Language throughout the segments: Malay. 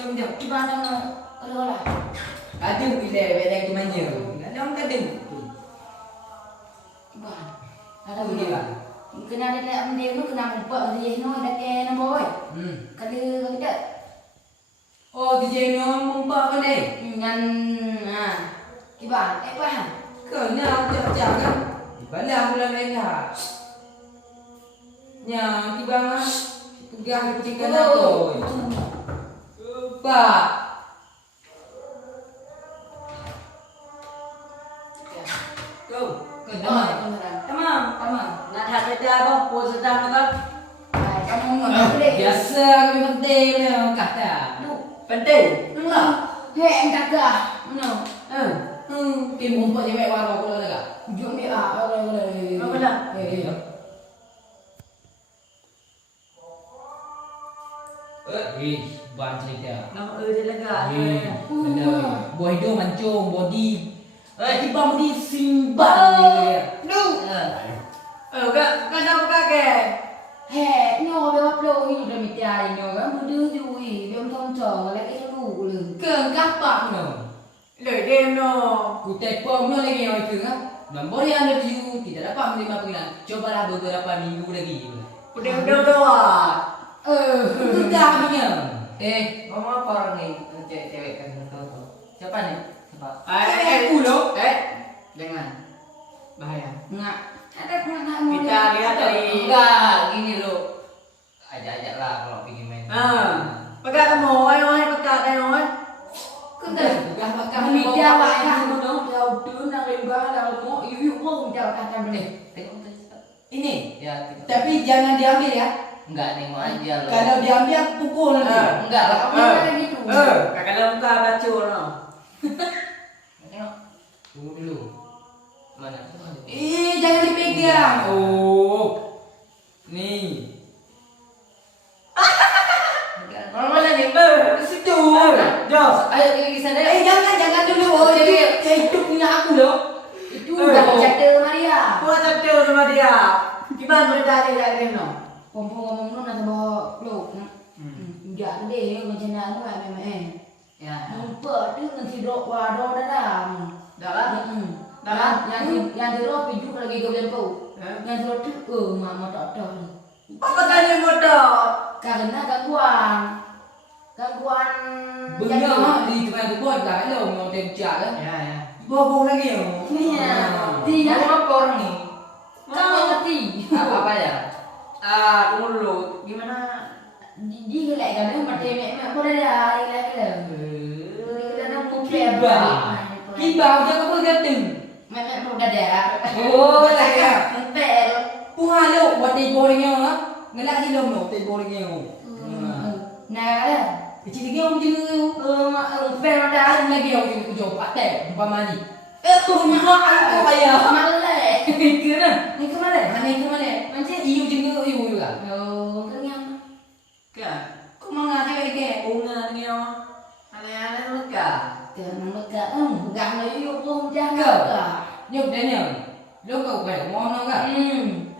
Jom jom. Iban tengah kalau lah. Ada bila belak tu manja. Ada orang kadang. Iban. Ada Tu dia lah. kena ada tak dia tu kena umpat dia no dah ke no boy. Kalau kita Oh, kerja ni orang mumpak kan ni? dengan Iban, faham? Kena macam-macam kan? Balah pula mereka. Yang tiba kan? Pegang kucingkan apa? Pak. Kau. Tamam. Nak tak kerja apa? Pun sedang apa? Kamu mau boleh. Biasa kami penting ni kata. Penting. Hei, kakak. No. Tim mumpak cewek warna pula tak? Jom dia boleh. Apa dah? Ban cerita. Nama dia lega. Ada buah hidung mancung, body. Tiba body simbang dia. Kan apa kakek? Hei, no dia upload ini dah mitai no kan mudah jui. Dia tonton lagi dulu le. Ke kapak no. Lời đêm no. Ku tepom no lagi yang itu kan. Nombor yang ada view tidak dapat menerima panggilan. Cobalah beberapa minggu lagi. Đêm đâu đâu à? Sudah punya. Mama apa orang ni cewek kan tahu. Siapa ni? Siapa? Aku loh. Jangan. Bahaya. Enggak. Ada anak Kita lihat dari. Enggak, gini lo. Ajak-ajaklah kalau pergi main. Pakai kamu, oi, pakai kamu, oi. Kami jawab kan no. Jauh tu nak lembah dah mau yuk mau jawab kan boleh. Tengok cepat. Ini. Ya, kita. Tapi jangan diambil ya. Enggak nengok aja lo. Kalau diambil aku pukul nanti. Enggak lah. Kamu ada gitu. Kakak dalam muka baca no. Tengok. Tunggu dulu. Mana? Jangan dipegang. Oh. Nih. Mana ni? Situ. Jos. Ayo pergi ke sana. Jangan dulu. Oh, jadi itu punya aku loh. Itu dah cerita Maria. Kau cakap sama dia. Gimana berita dia lagi no? Ngomong lu nak bawa lu. Enggak deh macam mana memang. Ya. Nampak tu nanti drop wado dah. Dah lah. Dah lah. Yang drop piju lagi kau jemput. Yang drop tu mama tak tahu. Apa tanya bodoh? Karena gangguan Benar di tengah tu buat lah lo mau temcat kan. Ya ya. Bawa lagi yo. Dia Kamu apa orang ni? kau ngerti. Apa ya? Tunggu dulu. Gimana? Dia gelak kan mati mek boleh dah gelak ke. Kita nak Kiba. Kiba udah kamu ganteng. Mek boleh dah. Oh, tak ya. Entel. Puha lo buat tebo dengan lah. Ngelak di lom lo tebo dengan. Nah, Kecil lagi orang jenis fair dah. lagi orang jenis kujau pakai umpama ni. Punya aku kaya. Malai. Kena. Ni ke mana? Mana ke mana? Macam iu jenis iu lah. Oh, kenyang. Kan? Kau mengajar ke? Bunga ni yo. Aneh-aneh mereka. Jangan lega, pegang lagi yuk pun jangan Ke? lega. Nyok Daniel. Lo kau pada mono kan?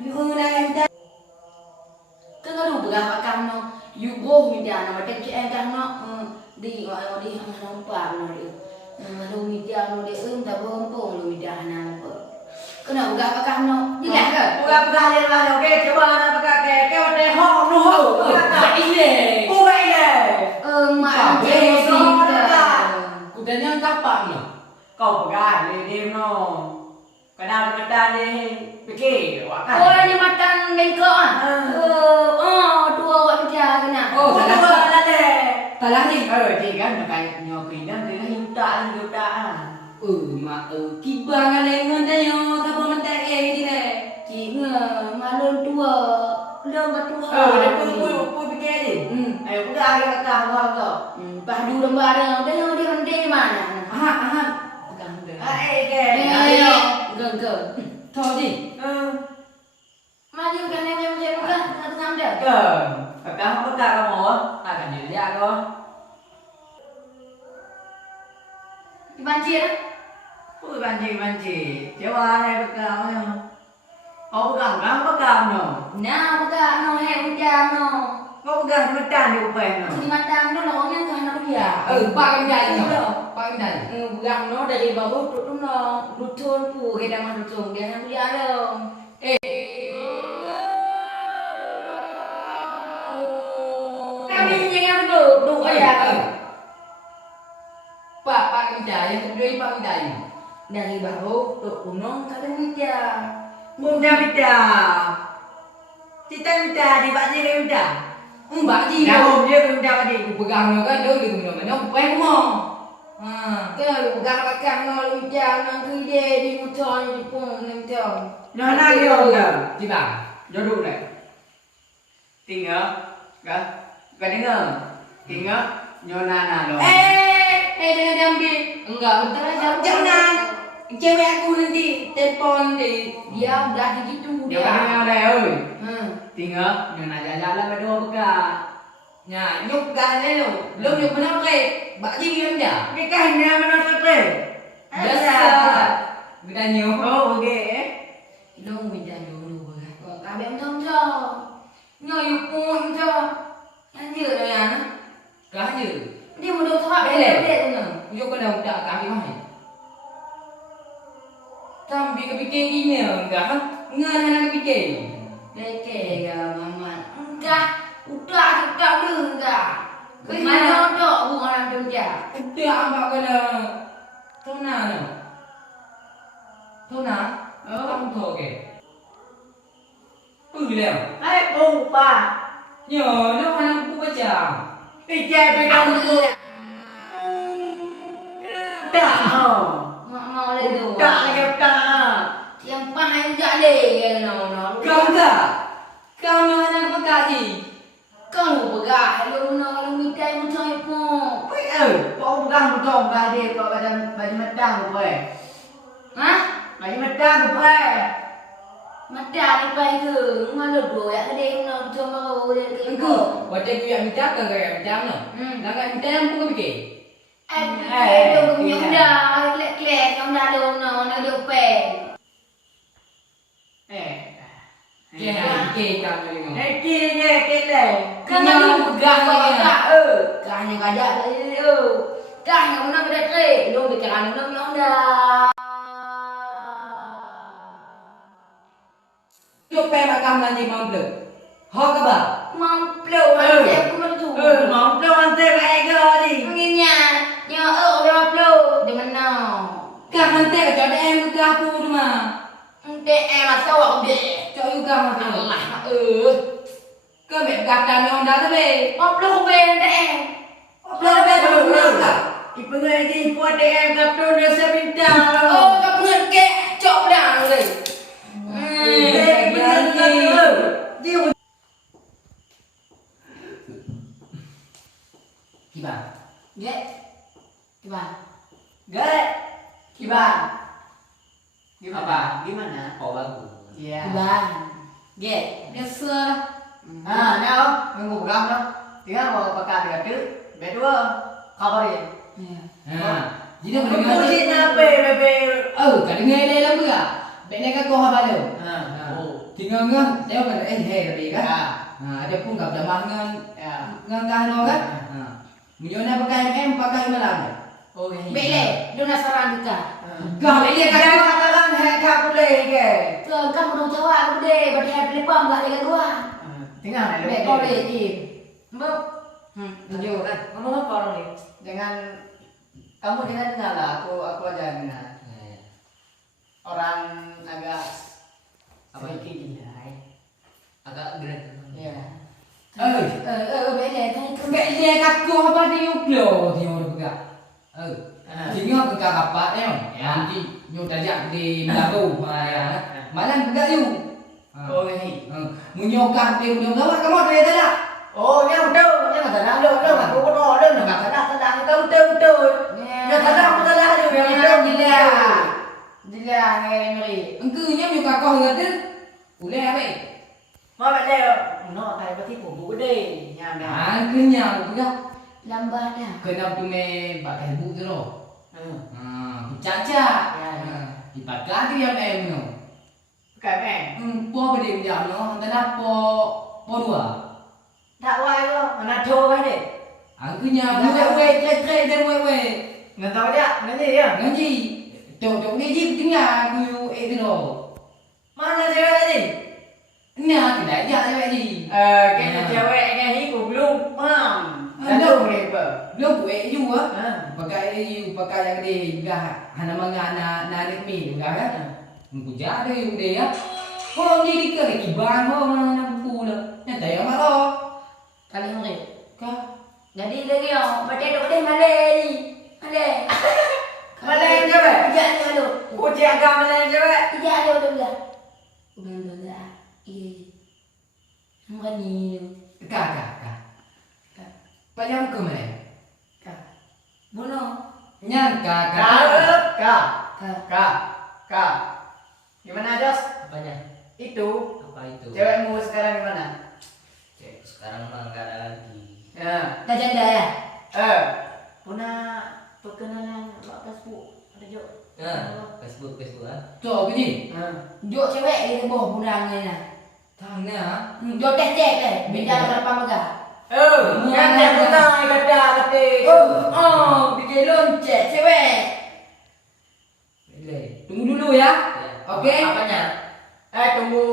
Lu dah kita. Kan kalau pegang pegang no, yuk boh media no, macam cik kan no, di mana nampak no dia. Lu media no dia, tak bohong lu media na apa. Kena pegang pegang no, jelas ke? Bukan dia lah. Okey, coba nak pakai ke. Kau ada hok no hok. Tak ini. Bukan ini. Mak Dia dia Ku Daniel kapak ni. Kau pegang dia diam no. Kenapa kita ni fikir wakan. orang ni makan bengkok ah. Dua orang media kena. Oh, salah. Salah deh. Salah ni. Dia kan makan nyokin dan dia juta. Mak kiba ngalengan dah yo siapa mentek ni deh. Cik malu tua. Belum bertua. Dia pun fikir ni. Ayo pegang dia kata kau. Padu lembar dia rendah mana? Aha. Pegang dia. Ke. Ayo, geng. Tahu di. Maju kan yang macam bukan tengah dia. Ke. Pegang kamu. Akan dia kau. Dibanjir. Banjir. Coba ni pegang yo. Kau pegang no. Nah, bukan no hai hujan no. kau pegang medan dia upaya no. Di madang no lawannya tuh anak dia. Pak cái này Iya. nhỉ? Pak cái này. Pegang no dari bawah tuh no lutun pu kita mah lutun dia anak dia dong. Kami jangan dulu ya. Pak cái này yang kedua Pak cái này. Dari bawah tuh unong kadang dia. Muda bida. Cita bida di bak ni bida. Mbak gì Dah đâu? dia bida tadi. Aku pegang nó kan dia đừng mà nó quen mong. Kalau pegang no lu jangan ke dia di motor di pun nanti. Nó nak dia pegang. Chị bảo. Duduk dah. Tinggal. Kan? Kau dengar? Tinggal. Nyonana lo. Jangan diambil. Enggak, bentar aja. Jangan. Cewek aku nanti telepon di. Dia udah gitu Dia dia. kata dengar dah oi. Hmm. Tinggal. Nyona jalan berdua pegang. Nhà nhúc ga đấy rồi. Lúc nhúc nó kệ. Bạn gì em nhỉ? Cái cành này mà nó thật đấy. Rất là. Người ta nhiều. Oh, okay. Long mình đã dulu berat. Kau ambil macam tu. Nyoy pun tu. Anjir dah ya. Cá gì? Dia mudah tak Đây này. boleh tu. Vô cái đầu đã cá cái này. Tam bị cái bị kê đi nè. Gã. Ngân hay là cái kê. Keke ya mama. Enggak. Udah dulu enggak. Kemana tu orang tu dia? Itu yang apa cái là. Thâu nào nào? Thâu nào? Không thô kìa. Lèo. Hai bù bà. Nhờ nó phải làm cu bà chàng. Đi chơi với đông cô. Đã hả? Mau lên tu. Đã là gặp ta. Yang paham tak leh no. Không cả. Không nó hay làm cái gì? Kau berat lu no lu minta macam pun. Ui kau pegang betul bah dia kau baju medang kau boleh. Ha? Baju medang kau boleh. Macam ni pai ke? Mana dua ya dia no cuma kau dia ke. Engkau. Macam you yang minta ke gaya macam no. Dah kan minta yang pun fikir. Dia punya dah klek-klek yang dah lu no dia pe. Kê hàng kê cam cho mình. Cái kia nha, cái này. Kan Yang lu pegang pegang ni. tak kan yang ada kan yang mana beda klek lu bicara lu yang dah. Chụp pe mà cam là gì mà không được. Ho các bạn. Mampu saya pun macam tu. Mong đâu ăn thêm ai cơ đi. Menginnya mampu di mana? Cam nanti cái cho em cái ca pu thôi mà. Em asal awak dek. Cho you cam mà. Allah. Cơ mẹ gặp đàn ông đá thế về. Mampu ben dek. Lo về đâu nữa cả. Ipengai di buat DM kapten dia seminta. Oh, kau pengen ke cok dah le. Gimana? Dek. Gimana? Gak. Gimana? Apa? Gimana? Kau bagus. Iya. Gimana? Dek, biasa. Ah, nào, mình ngủ găm đâu. Tiếng nào bà cả thì trước. Bé đua. Khabar ya. Jadi apa Kau dengan sih nape bebe. kadang ngele lah buka. Benda kan kau apa tu? Oh. Tinggal ngan, tengok kan tadi kan. Ya. Ada pun gap zaman ngan Ya. ngan kan kan. Menyona pakai pakai malam. Oh, ini. Bele, dia nak sarang kita. Gak beli Dia kan. katakan tak boleh ke. Kamu dong jawab aku deh, berhati telepon enggak dengan gua. Tinggal ni. Bek kau deh, Im. Mbak. Tunjuk kan. Ngomong apa orang ni? Jangan kamu jangan dengar lah. Aku aja dengar. Orang agak Apa? sedikit dia. Agak gerak. Ya. Bele, tadi tu. Beli kat kau apa dia upload dia orang buka. Tinggal ke apa dia? Nanti nyu tajak di Melayu. Malam buka you. Oh, ini. Menyokap dia udah bawa kamu dari tadi. Oh, nha betul. Nha kata dah lu mà cô có đo lên là kata dah betul betul. Nha kata aku dah lu yang betul. Dia ngeri. Engkaunya menyokap kau ngerti? Boleh apa? Mà bạn đây nó thầy có thích của bố đi nhà nào. Kenyang juga. Lambat dah. Kena punya pakai ibu tu loh. Ừ. Caca. Ya. Dipakai dia em no. Cái mẹ. Po berdiri jam no, antara po dua. Tak wai lo, mana thô vậy đi. Aku nya wewe trek dan wewe. Nggak tahu dia, nanti ya. Ngaji. Cok ni jip tinggal aku itu lo. Mana cewek ni? Nya tidak aja cewek ni. Kayaknya cewek kayak hiku belum, mam. Belum apa? Belum gue juga. Ha. Pakai yang di juga. Hana manga na mi juga kan. Aku jadi yang dia ya. Kau ni dikira kiban kau mana pula. Nya tak yang mana. Kali ngeri. Kau Jadi lagi yang macam dok deh Malay. Malay. Malay cewek? Iya ni malu. Kucing agak mana cewek? Iya dia udah bilang. Udah dah. Iya. Muka ni. kak. Panjang ke mana? Bunuh. Nya kak. Kak. Gimana Jos? Apanya? Itu Apa itu? cewekmu sekarang gimana? Cek, sekarang mah nggak ada lagi. Ya. Dah janda ya. Puna perkenalan Pak Facebook ada Jo. Facebook ah. Cok ni. Jok cewek di bawah budangnya ni. Tangnya. Jok cek deh. Beda berapa megah. Kata kata. Bikin lonceng cewek. Tunggu dulu ya. Oke. Apanya? Tunggu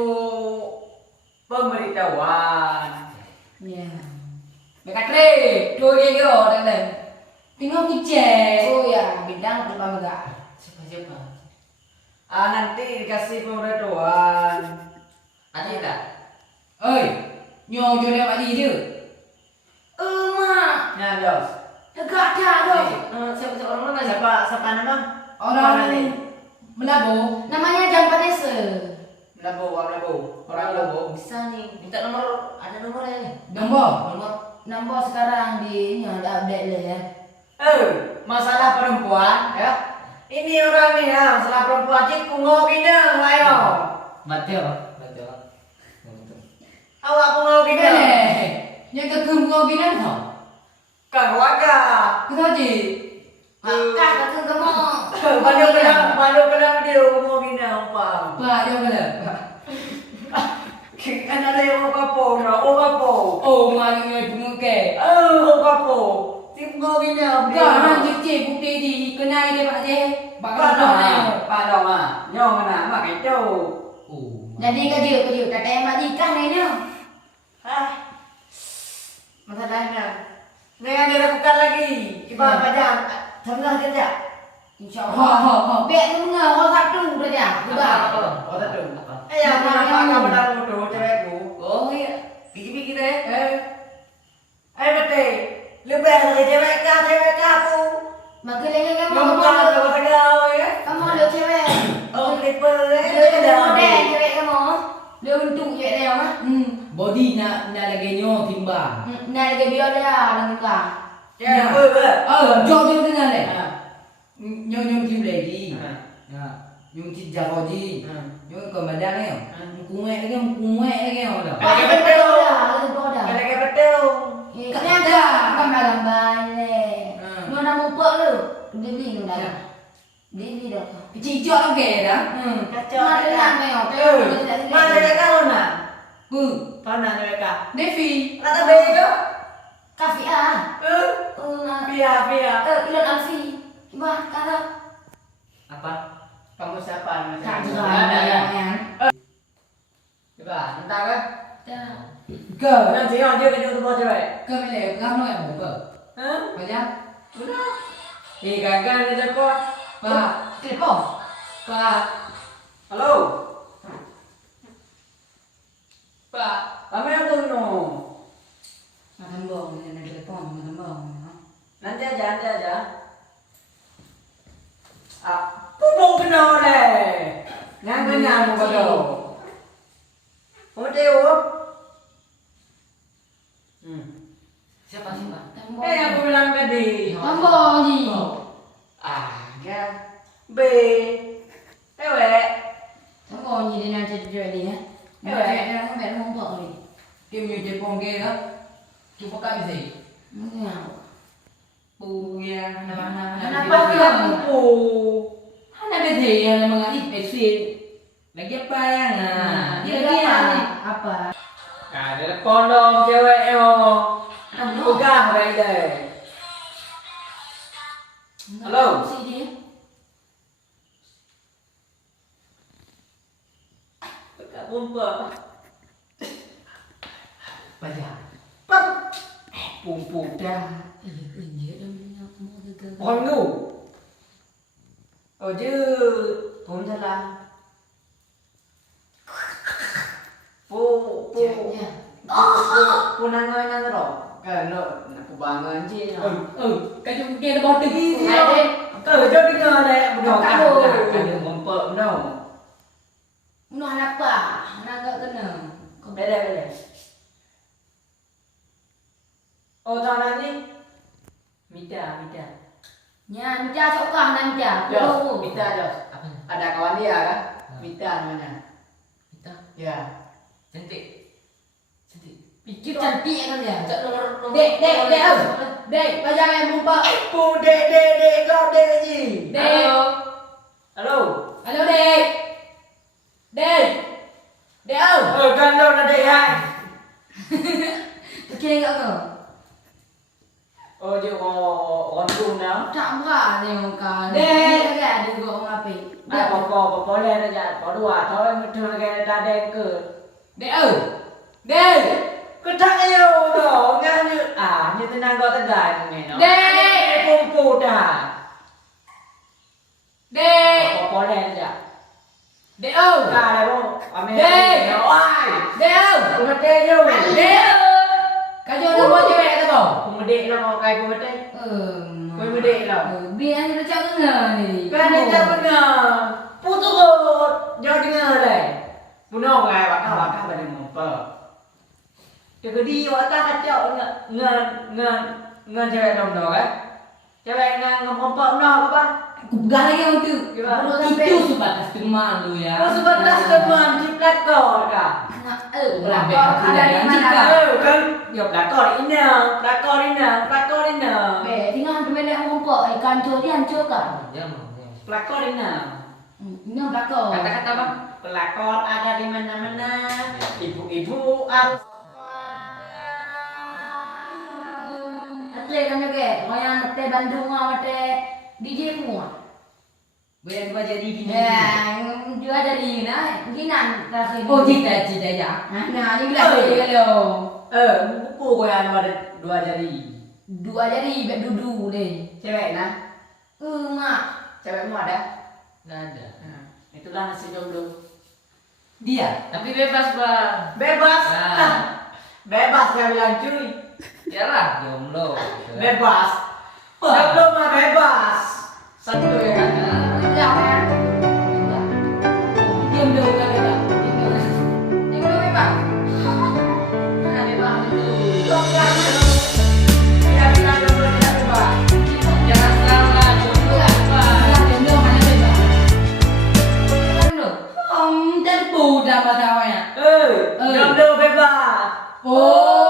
pemberitahuan. Ya. Mereka trek. Dua dia dan. Tengok kicek. Oh ya, bidang berapa megah. Siapa? Nanti dikasih pemberitahuan. Ada tak? Oi. Nyo jo dia mati je. Mak. Nah Jos. Tegak dah tu. Siapa orang mana? Siapa nama? Orang ni. Melabo. Namanya Jampan Desa. Labo. Orang Labo. Bisa nih. Minta nomor, ada nomornya nih. Nombor. Nombor sekarang di ini ada update lah ya. Masalah perempuan ya. Ini orang nih ya, masalah perempuan cik kungo kina, ayo. Betul. Awak kungo kina. Yang kekum kau bilang tau. Kang waga. Kita je. Makan ke kamu? Malu kelam dia kungo kina umpam. Pak dia kala. Kan ada yang kapo, kapo. Oh, mari ngai penguke. Kapo. Tim kungo kina. Kau cek bukti di kenai dia pak je. Padong ah. Nyo mana mak itu. Oh. Jadi kerja kata yang mak nikah ni ni. Masalahnya. Ini yang dilakukan lagi. Ibarat pajak. Tengah kerja. InsyaAllah. Biar tu menga orang satu saja. Juga. Oh, satu. Ya, mana pakai pedang motor cewekku. Oh iya. Pikir-pikir deh. Betul. Lebih dari cewek aku. Maka lagi kamu Ngomong sama tegau ya. kamu ada cewek. Oh, clipper Dia model cewek kamu. Dia untuk cewek dia mah. Body na lagi nyo timbang. Nah lagi biar dia dengan kau. Cewek apa? Jom dia dengan le. Nyo tim lagi. Ya. Nyo tim jago ji. Nyo ke badan ni. Kuek lagi orang. Lagi betul. Lagi bodoh. Lagi betul. Kenapa? Gambar-gambar ni. Nyo nak muka lu. Dili lu dah. Dili dah. Cicok lagi dah. Kacau. Mana nak ni? Mana dia kau nak? Bu. Mana dia kau? Devi. Kata bego. Kafi ah. Pia. Ilon Alfi. Wah, kata Apa? Kamu siapa? tak Ada ya. yang. Coba, entah kan? Ke. Nanti orang dia kena tubuh cewek. Ke mele kamu yang buka. Banyak. Sudah. Gagal dia cakap. Pak. Kepo. Pak. Halo. Pak. Kami yang kuno. Makan bong, nak telepon, makan bong. Nanti aja. Pupu kena deh. Nang bodoh. Hotel. Siapa? Aku bilang tadi. Tambah ni. Ya. B. Cewek. Tambah ni dia nak cakap dia. Dia nak nombor ni. Kim như Jepang ke dah. Cuba kami sih. Mana? Puya mana. Kenapa dia pupu? Hana bete yang mengalih eksil. Lagi apa yang Dia lagi yang apa? Ada kondom cewek yo. dah baik dah. Halo. Si dia. Tak pompa. Baca. Pam. Pompa dah. Dia dah minyak mau gagal. Orang tu. Oh je. Pom salah. Po. Punangan na ro. Kalau nak kubangan je. Cái chỗ kia nó bỏ từ Hai đi. Cho đi ngờ này, budak Tak kan. boleh. Ada ngompok no. Noh anak apa? Anak gak kena. Beda. Oh, tahun ni Mita. Nya minta sokah nak minta. Jos, Mita Jos. Apa? Ada kawan dia kan? Mita namanya. Kita Ya. cantik. Pikir cantik kan dia. Dek, Dek, bajang yang mumpah. Pu dek kau dek ji. Dek. Halo. Halo dek. Dek. Dek au. Kan lo nak dek hai. Okey enggak kau? Oh, dia orang tu nak. Tak berah ni kan. Dek. Dek ada juga orang api. Ada apa boleh aja. Kau dua, kau betul ke dah dek ke? Dek au. Dek. Kau tak ayo dah. Ngani ni tenang kau tegan ni no. Dek. Pompo dah. Dek. Apa boleh aja. Dek au. Dah dah bo. Ame. Dek. Oi. Dek au. Kau mati je. Dek. Kau jangan buat cewek kata kau. Kau medek lah kau kai kau mati. Kau medek lah. Biar dia macam mana ni? Kan dia tak benar. Putu kau. Jangan dengar lah. Puno kai bakal pada ngompa. Dia gedi watak kacau ngan cewek dong kan. Cewek ngan ngompa no apa? Aku pegang lagi orang tu. Gimana? Itu sebatas teman lu ya. Kau sebatas teman di pelakor kah? Lambe Ada ada di yang mana? jika. Kan? Ya pelakor ini. Be, tinggal tu melek rumput. Kancur dia hancur kan? Pelakor ini. Ini belakang. Kata-kata bang, pelakor ada di mana-mana. Ibu-ibu harus. Atle kan juga. Orang mate Bandung mate DJ semua. Bayar dua jadi gini. Juga dari na, ginan terakhir. Oh cita ya. Nah, ini bilang dia kalau Buku kau yang ada 2 jari. 2 jari bet dudu deh. Cewek nah. Mak. Cewekmu ada? Nggak ada. Itulah nasi jomblo. Dia. Tapi bebas bang. Bebas. Ah. Bebas yang bilang cuy. Yalah jomblo. Bebas. Jomblo mah bebas. Satu ya kan. Enggak kan? Diam dulu kan kita. Yang dulu bebas. Nah, bebas itu. Tidak bilang jomblo tidak bebas. Jangan salah jomblo bebas. Jomblo mana bebas? Kan terbu dah pada awalnya. Jomblo bebas. Oh,